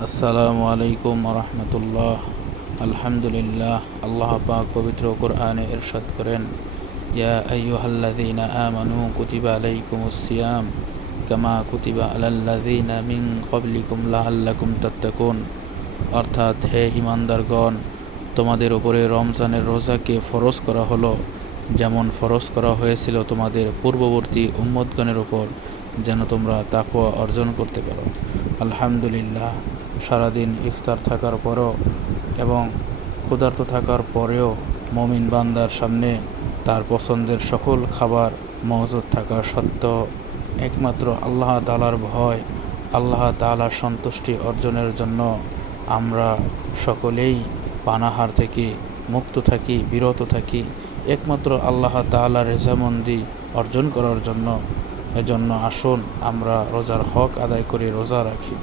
আসসালামু আলাইকুম রহমতুল্লাহ। আলহামদুলিল্লাহ। আল্লাহ পাক পবিত্র কোরআনে ইরশাদ করেন, ইয়া আইয়ুহাল্লাযীনা আমানু কুতিবা আলাইকুমুস সিয়াম কামা কুতিবা আলাল্লাযীনা মিন ক্বাবলিকুম লাআল্লাকুম তাত্তাকুন। অর্থাৎ, হে ঈমানদারগণ, তোমাদের উপরে রমজানের রোজাকে ফরজ করা হলো, যেমন ফরজ করা হয়েছিল তোমাদের পূর্ববর্তী উম্মতগণের উপর, যেন তোমরা তাকওয়া অর্জন করতে পারো। আলহামদুলিল্লাহ। সারাদিন ইফতার থাকার পরও এবং ক্ষুধার্ত থাকার পরেও মুমিন বান্দার সামনে তার পছন্দের সকল খাবার মজুদ থাকা সত্ত্বেও একমাত্র আল্লাহ তাআলার ভয়, আল্লাহ তাআলার সন্তুষ্টি অর্জনের জন্য আমরা সকলেই পানাহার থেকে মুক্ত থাকি, বিরত থাকি, একমাত্র আল্লাহ তাআলার রেজামন্দি অর্জন করার জন্য। এজন্য আসুন আমরা রোজার হক আদায় করে রোজা রাখি।